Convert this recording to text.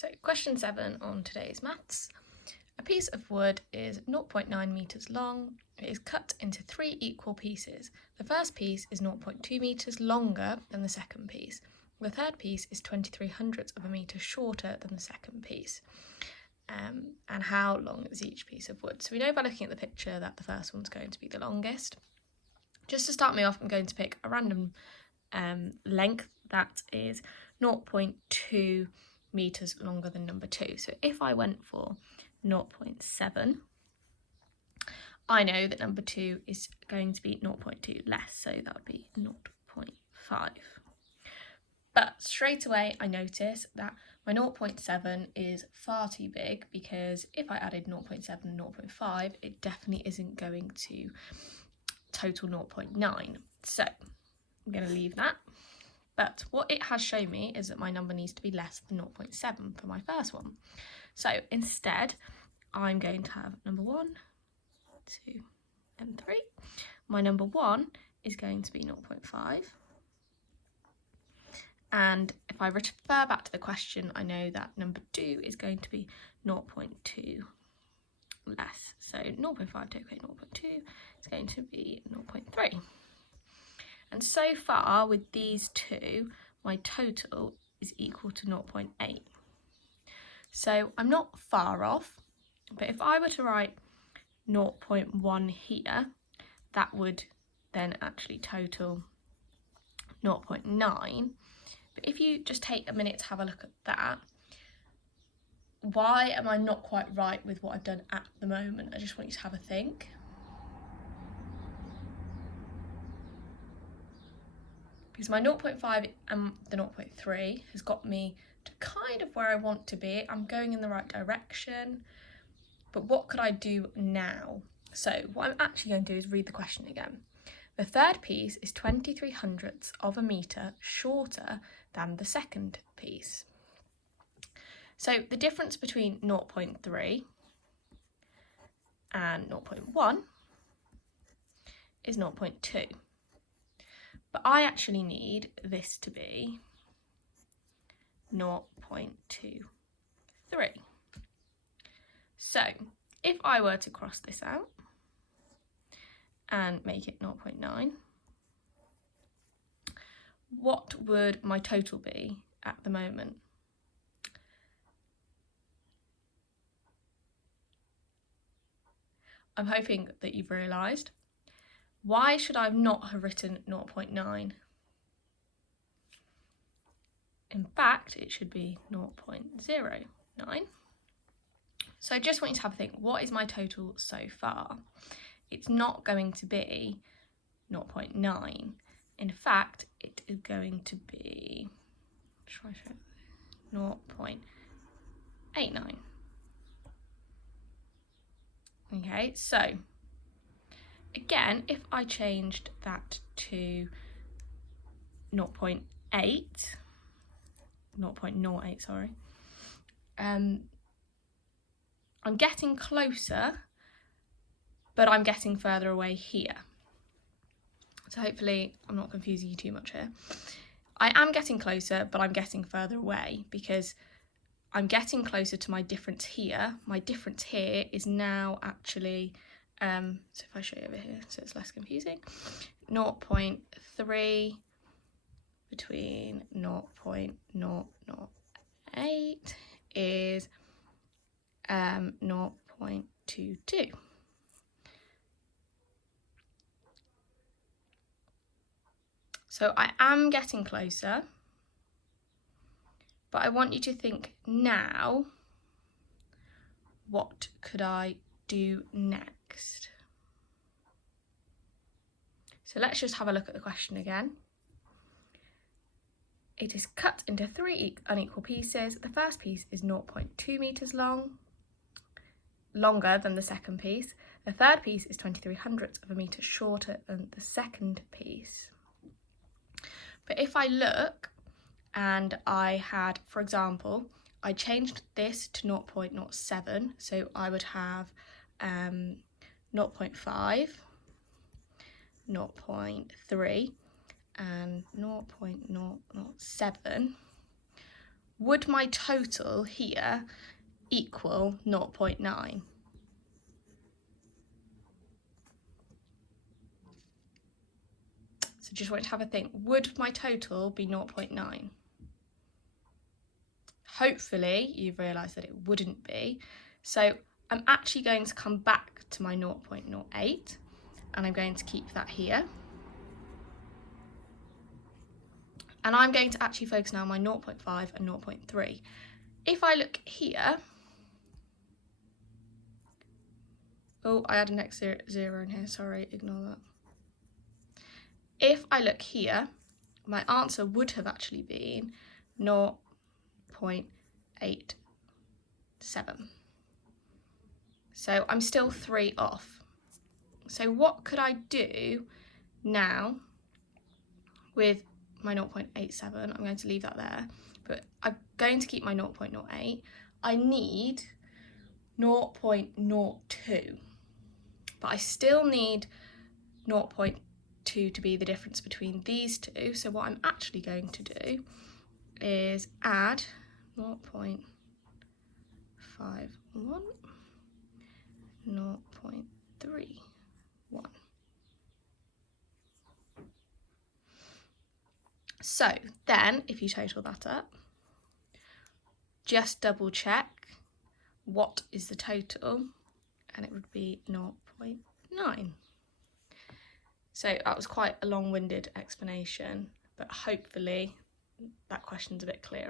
So question 7 on today's maths. A piece of wood is 0.9 metres long. It is cut into 3 equal pieces. The first piece is 0.2 metres longer than the second piece. The third piece is 23 hundredths of a metre shorter than the second piece. And how long is each piece of wood? So we know by looking at the picture that the first one's going to be the longest. Just to start me off, I'm going to pick a random length that is 0.2 metres longer than number 2. So if I went for 0.7, I know that number 2 is going to be 0.2 less, so that would be 0.5. But straight away I notice that my 0.7 is far too big, because if I added 0.7 and 0.5, it definitely isn't going to total 0.9. So I'm going to leave that. But what it has shown me is that my number needs to be less than 0.7 for my first one. So instead, I'm going to have number 1, 2, and 3. My number 1 is going to be 0.5. And if I refer back to the question, I know that number 2 is going to be 0.2 less. So 0.5 take away 0.2 is going to be 0.3. And so far with these two, my total is equal to 0.8. So I'm not far off, but if I were to write 0.1 here, that would then actually total 0.9. But if you just take a minute to have a look at that, why am I not quite right with what I've done at the moment? I just want you to have a think. Because my 0.5 and the 0.3 has got me to kind of where I want to be. I'm going in the right direction, but what could I do now? So what I'm actually going to do is read the question again. The third piece is 23 hundredths of a metre shorter than the second piece. So the difference between 0.3 and 0.1 is 0.2. But I actually need this to be 0.23. So if I were to cross this out and make it 0.9, what would my total be at the moment? I'm hoping that you've realised. Why should I not have written 0.9? In fact, it should be 0.09. So I just want you to have a think, what is my total so far? It's not going to be 0.9. In fact, it is going to be, shall I show it? 0.89. Okay, so again, if I changed that to 0.08, sorry, I'm getting closer, but I'm getting further away here. So hopefully I'm not confusing you too much here. I am getting closer, but I'm getting further away, because I'm getting closer to my difference here. My difference here is now actually, so if I show you over here so it's less confusing, 0.3 between 0.008 is 0.22. So I am getting closer, but I want you to think now, what could I do next? So let's just have a look at the question again. It is cut into 3 unequal pieces. The first piece is 0.2 metres longer than the second piece. The third piece is 23 hundredths of a metre shorter than the second piece. But if I look and I had, for example, I changed this to 0.07, so I would have 0.5, 0.3 and 0.007, would my total here equal 0.9? So just want to have a think. Would my total be 0.9? Hopefully you've realised that it wouldn't be. So I'm actually going to come back to my 0.08 and I'm going to keep that here. And I'm going to actually focus now on my 0.5 and 0.3. If I look here, oh, I had an extra zero in here, sorry, ignore that. If I look here, my answer would have actually been 0.87. So I'm still 3 off. So what could I do now with my 0.87? I'm going to leave that there, but I'm going to keep my 0.08. I need 0.02, but I still need 0.2 to be the difference between these two. So what I'm actually going to do is add 0.51, 0.31. So then if you total that up, just double check what is the total, and it would be 0.9. So that was quite a long-winded explanation, but hopefully that question's a bit clearer.